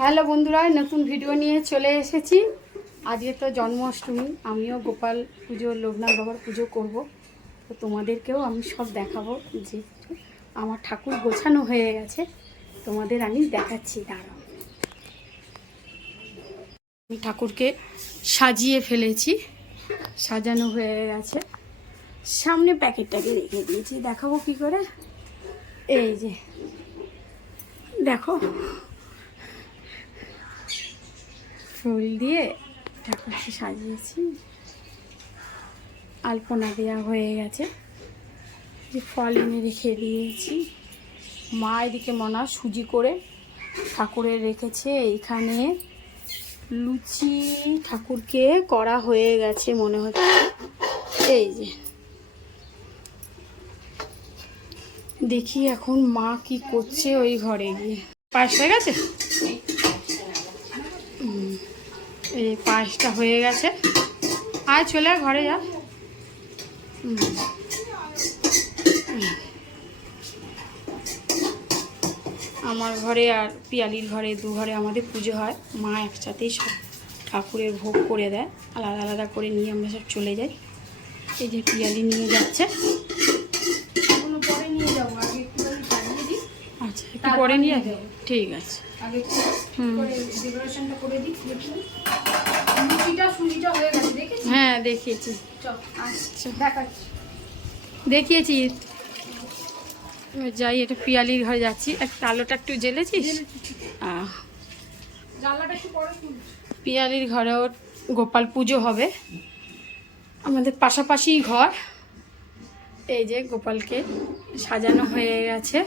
Hello বন্ধুরা, নতুন video নিয়ে চলে এসেছি। আজকে তো জন্মাষ্টমী, আমিও গোপাল পুজো, লোকনাথ বাবার পুজো করব। তো তোমাদেরকেও আমি সব দেখাবো। যে আমার ঠাকুর গোছানো হয়ে গেছে, তোমাদের আমি দেখাচ্ছি, দাঁড়াও। আমি ঠাকুরকে সাজিয়ে ফেলেছি, সাজানো হয়ে গেছে। সামনে প্যাকেটটাকে রেখে দিয়েছি, দেখাবো কি করে? এই যে দেখো। ফুল দিয়ে ঠাকুরকে সাজিয়েছি। আলপনা দেওয়া হয়ে গেছে। যে ফল এনে রেখে দিয়েছি। মা এদিকে মনা সুজি করে ঠাকুরের রেখেছে। এইখানে লুচি ঠাকুরকে করা হয়ে গেছে মনে হচ্ছে। এই যে। দেখি এখন মা কি করছে ওই ঘরে গিয়ে। পায়েস হয়ে গেছে? এই পায়েসটা হয়ে গেছে। আয়, চলে ঘরে যা। আমার ঘরে আর পিয়ালির ঘরে, দু ঘরে আমাদের পুজো হয়। মা একসাথেই সব ঠাকুরের ভোগ করে দেয়। আলাদা আলাদা করে নিয়ে আমরা সব চলে যাই। এই যে পিয়ালি নিয়ে যাচ্ছে। পরে নিয়ে। ঠিক আছে। আগে হুম। করে ডেকোরেশনটা করে দিই দেখি। লুচিটা সুজিটা হয়ে গেছে দেখেছি হ্যাঁ দেখিয়েছি। চল আচ্ছা দেখাচ্ছি। দেখিয়েছি। যাই এটা পিয়ালির ঘরে যাচ্ছি। একটা আলোটা একটু জ্বেলেছিস পিয়ালির ঘরেও গোপাল পুজো হবে। আমাদের পাশাপাশি ঘর। এই যে গোপালকে সাজানো হয়ে গেছে।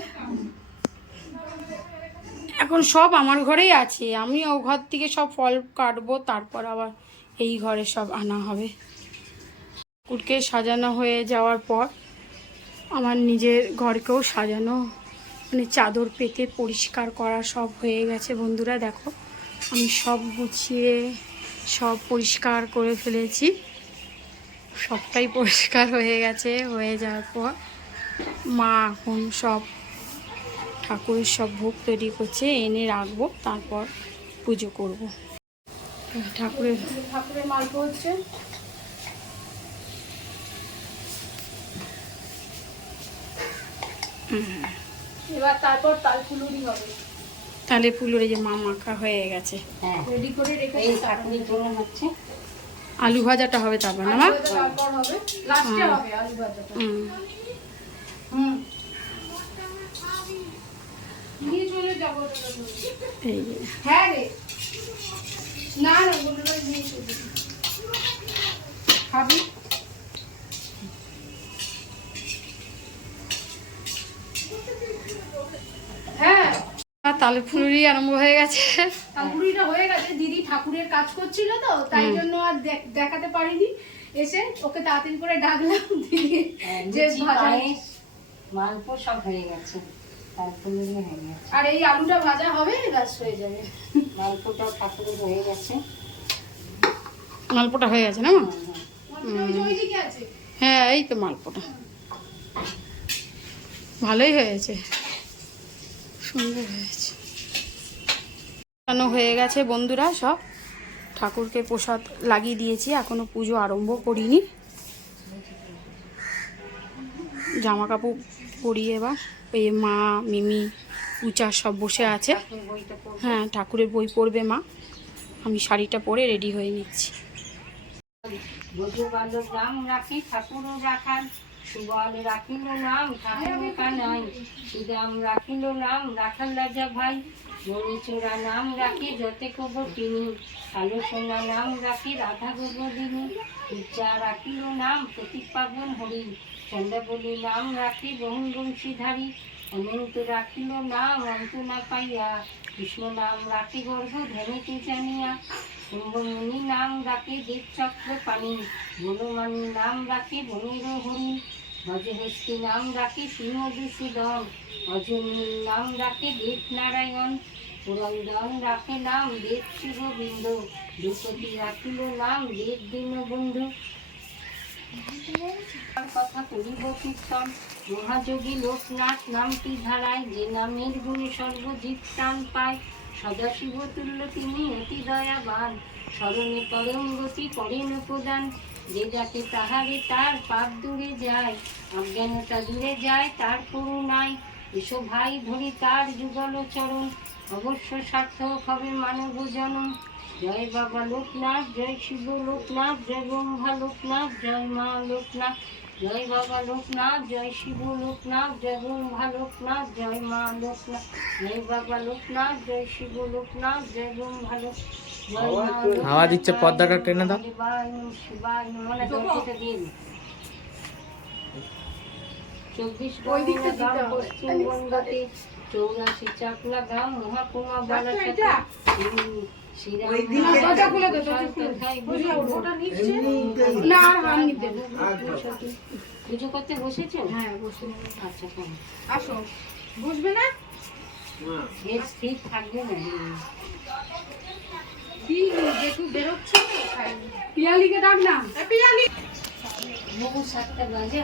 এখন সব আমার ঘরেই আছে। আমি ও ঘর থেকে সব ফল কাটবো, তারপর আবার এই ঘরে সব আনা হবে। কুটকে সাজানো হয়ে যাওয়ার পর আমার নিজের ঘরকেও সাজানো মানে চাদর পেতে পরিষ্কার করা সব হয়ে গেছে বন্ধুরা, দেখো। আমি সব গুছিয়ে, সব পরিষ্কার করে ফেলেছি। সবটাই পরিষ্কার হয়ে গেছে, হয়ে যাওয়ার পর মা এখন সব ঠাকুরের সব ভোগ তৈরি করছে এনে রাখব তারপর পুজো করব। ঠাকুরের ঠাকুরের মালপো হচ্ছে এবার তারপর তাল ফুলুরি হবে। তাহলে ফুলের যে মা মাখা হয়ে গেছে। রেডি করে রেখে এই ঠাকুরের জন্য হচ্ছে আলু ভাজাটা হবে তারপর না মা? তারপর হবে। লাস্টে হবে আলু ভাজাটা হুম। হুম নিয়ে চলে যাব ওটা ধরে। এই হ্যাঁ রে। না না। খাবি? হ্যাঁ। আর তালে ফুলুরি আরম্ভ হয়ে গেছে। ঠাকুরিটা হয়ে গেছে। দিদি ঠাকুরের কাজ করছিল তো তাই জন্য আর দেখ- দেখাতে পারিনি। এসে ওকে তাড়াতাড়ি করে ডাকলাম দিয়ে যে ভাজা মালপো সব হয়ে হয়ে গেছে। আর এই আলুটা ভাজা হবে হয়ে যাবে। হয়ে গেছে। মালপোটা হয়ে গেছে না? মা ওই যে ওইদিকে আছে। হ্যাঁ এই তো মালপোটা। ভালোই হয়েছে। সুন্দর হয়েছে। হয়ে গেছে বন্ধুরা সব। ঠাকুরকে প্রসাদ লাগিয়ে দিয়েছি এখনও পুজো আরম্ভ করিনি। জামা কাপড় পরিয়ে এবার ওই মা, মিমি উচা সব বসে আছে। হ্যাঁ ঠাকুরের বই পড়বে মা। আমি শাড়িটা পরে রেডি হয়ে নিচ্ছি। রাখি ঠাকুরও রাখান সুবল রাখিল নাম রাখিল নাম রাজা ভাই নাম রাখি কব নাম রাখি রাধা রাখিল নাম প্রতীক পাবন হরি। চন্দ্রবলী নাম রাখি বহু বংশীধারী অনন্ত রাখিল নাম অন্ত না পাইয়া। কৃষ্ণ নাম রাখি গর্ভ ধরিতে জানিয়া কুম্ভমণি নাম রাখে দেবচক্র পানি বনমানি নাম রাখে বনের হরিণ ভজহস্তি নাম রাখে সিংহ দুসুদন অজনীর নাম রাখে দেব নারায়ণ পুরন্দন রাখে নাম দেব শিববিন্দ দ্রৌপদী রাখিল নাম দেব দীনবন্ধু মহাযোগী লোকনাথ নামটি ধারায়, যে নামের গুণে সর্বজীব প্রাণ পায়। সদাশিব তুল্য তিনি অতি দয়াবান। স্মরণে পরম গতি করেন প্রদান। যে যাকে তাহারে তার পাপ দূরে যায়, অজ্ঞানতা দূরে যায়, তার করুণায়। এসো ভাই ধরি তার যুগল চরণ, অবশ্য সার্থক হবে মানব জনম। জয় বাবা লোকনাথ জয় শিব লোকনাথ জয় ব্রহ্মা লোকনাথ জয় মা লোকনাথ। জয় বাবা লোকনাথ জয় শিব লোকনাথ জয় ব্রহ্মা লোকনাথ জয় মা লোকনাথ। জয় বাবা লোকনাথ জয় শিব লোকনাথ জয় ব্রহ্মা লোক জয় মা লোকনাথ, হাওয়া দিচ্ছে, পর্দাটা টেনে দাও। চব্বিশ পশ্চিমবঙ্গতে চৌরাশি চাকলা গ্রাম মহাকুমা বালাসাতে পুজো করতে বসেছো হ্যাঁ বসে। আচ্ছা আসো। বসবে না? স্থির থাকবে না বেরোচ্ছে? পিয়ালিকে ডাক না। পিয়ালি। সাতটা বাজে।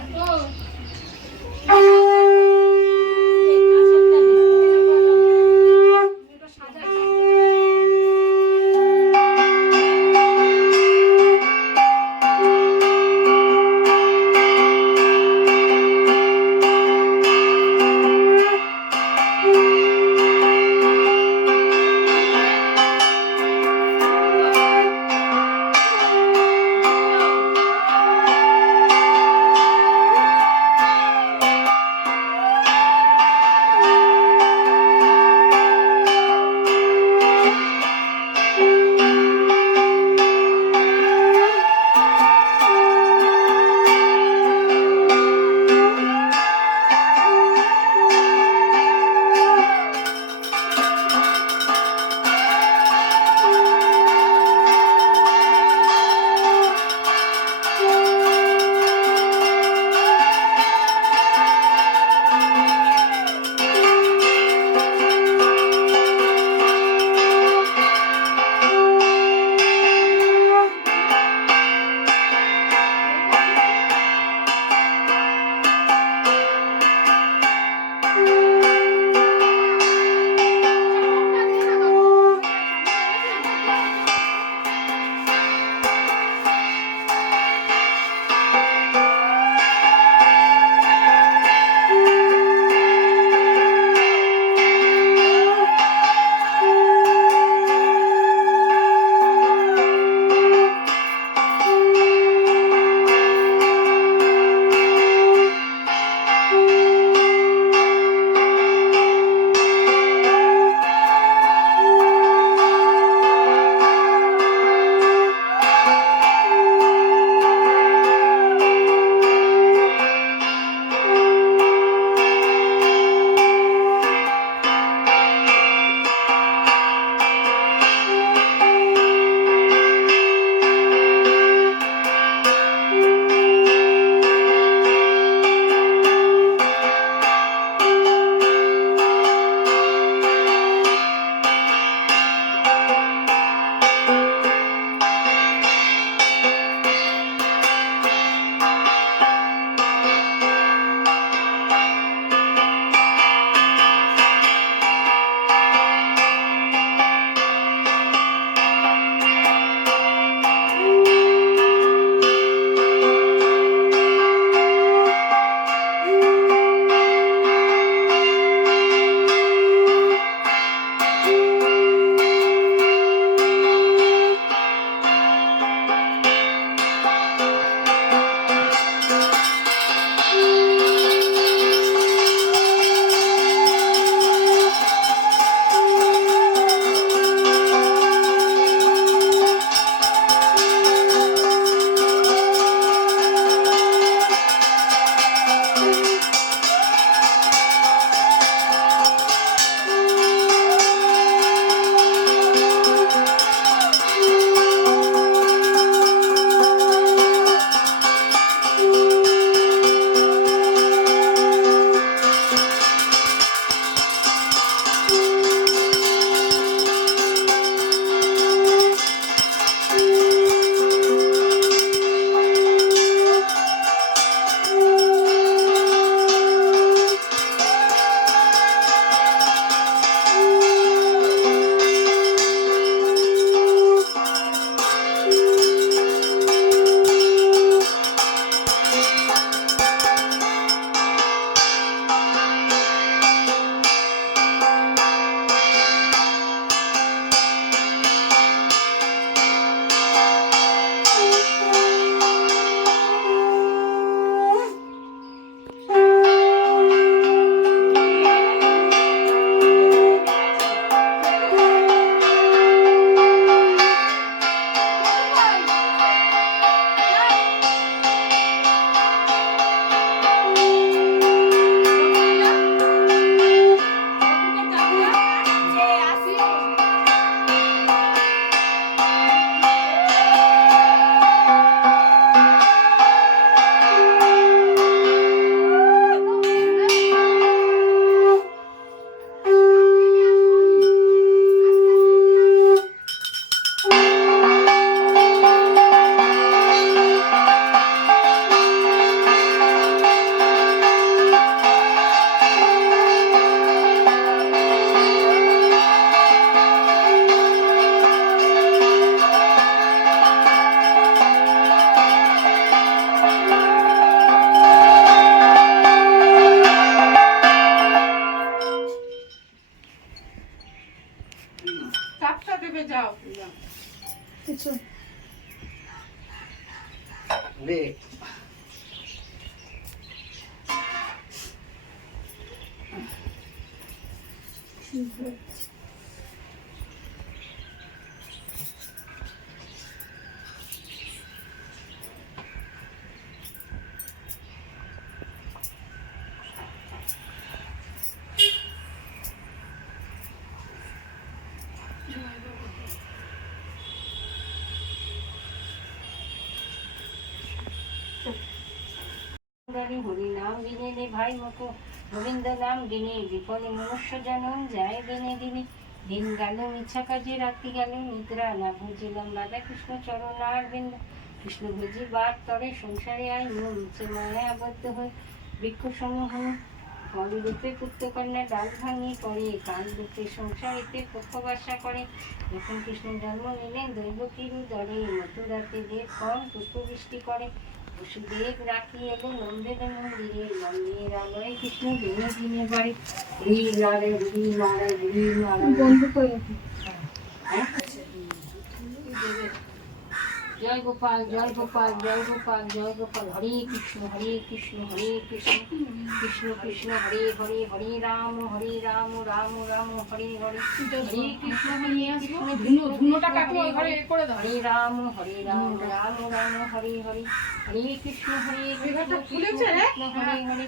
হরি হরি নাম দিনে রে ভাই মতো। গোবিন্দ নাম দিনে বিপদে মনুষ্য জনম যায় দিনে দিনে। দিন গেল মিছা কাজে, রাত্রি গেল নিদ্রা। না বুঝিলাম রাধা কৃষ্ণ চরণ আর বৃন্দ কৃষ্ণ ভুজি বার তরে, সংসারে মন, নিচে মায়া আবদ্ধ হয়ে বৃক্ষ সমূহ ফল রূপে পুত্রকন্যা ডাল ভাঙিয়ে পড়ে। কাল রূপে সংসারিতে পক্ষ বাসা করে। যখন কৃষ্ণ জন্ম নিলেন, দৈবকীর দরে মথুরাতে দেব ফল পুষ্প বৃষ্টি করে। বসুদেব রাখি এলো নন্দের মন্দিরে নন্দের আলোয় কৃষ্ণ দিনে দিনে বাড়ি। হরি লারে হরি মারে হরি বন্ধ করে জয় গোপাল জয় গোপাল জয় গোপাল জয় গোপাল। হরে কৃষ্ণ হরে কৃষ্ণ হরে কৃষ্ণ। কৃষ্ণ কৃষ্ণ হরে হরে হরে রাম হরে রাম রাম রাম হরে হরে। হরে কৃষ্ণ হরে রাম হরে রাম রাম রাম হরে হরে। হরে কৃষ্ণ হরে কৃষ্ণ হরে হরে।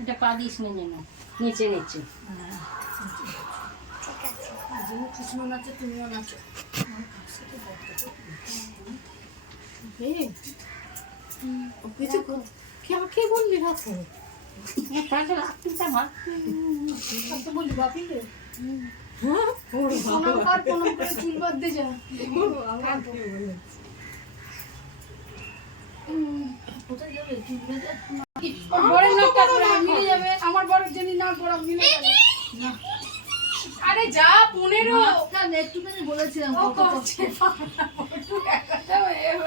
এটা পা দিস না যেন নিচে নিচে কৃষ্ণ নাচে। তুমিও নাচো কিছু কে কে বললি রাখো তাহলে রাত্রিটা ভাত তো বললি করে চুল বাঁধতে যা কোথায় যাবে চুল বেঁধে মিলে যাবে আমার জন্য বড় মিলে যাবে আরে যা পনেরো একটুখানি বলেছিলাম হয়ে হয়ে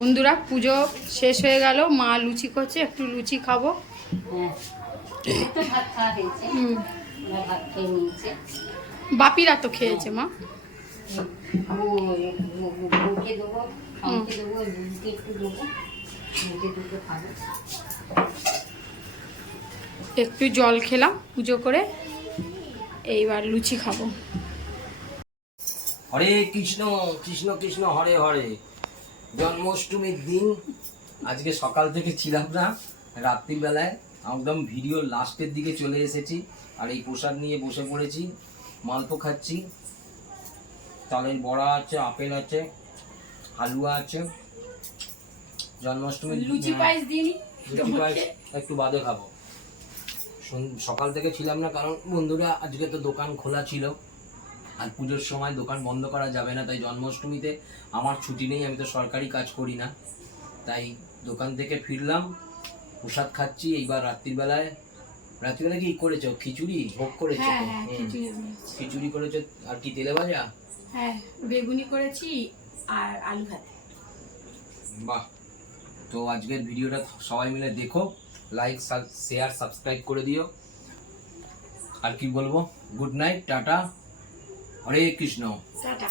বন্ধুরা পুজো শেষ হয়ে গেল মা লুচি করছে একটু লুচি খাব হ্যাঁ বাপিরা তো খেয়েছে মা দেবো বুঝকে একটু দেবো বুঝকে দুটো খাব। একটু জল খেলাম পুজো করে এইবার লুচি খাব। হরে কৃষ্ণ কৃষ্ণ কৃষ্ণ হরে হরে। জন্মাষ্টমীর দিন আজকে সকাল থেকে ছিলাম না রাত্রির বেলায় একদম ভিডিও লাস্টের দিকে চলে এসেছি আর এই প্রসাদ নিয়ে বসে পড়েছি মালপো খাচ্ছি। তালের বড়া আছে আপেল আছে হালুয়া আছে। জন্মাষ্টমীর লুচি পায়েস দিন লুচি পায়েস একটু বাদে খাব। সকাল থেকে ছিলাম না কারণ বন্ধুরা আজকে তো দোকান খোলা ছিল। আর পুজোর সময় দোকান বন্ধ করা যাবে না তাই জন্মাষ্টমীতে আমার ছুটি নেই আমি তো সরকারি কাজ করি না। তাই দোকান থেকে ফিরলাম প্রসাদ খাচ্ছি এইবার রাত্রির বেলায় রাত্রিবেলা কি করেছ? খিচুড়ি? ভোগ করেছ হ্যাঁ? হ্যাঁ। খিচুড়ি করেছ? আর কি তেলে ভাজা? হ্যাঁ বেগুনি করেছি আর আলু ভাতে। বাহ। তো আজকের ভিডিওটা সবাই মিলে দেখো লাইক শেয়ার সাবস্ক্রাইব করে দিও। আর কি বলব? Good night tata. Hare Krishna. Tata.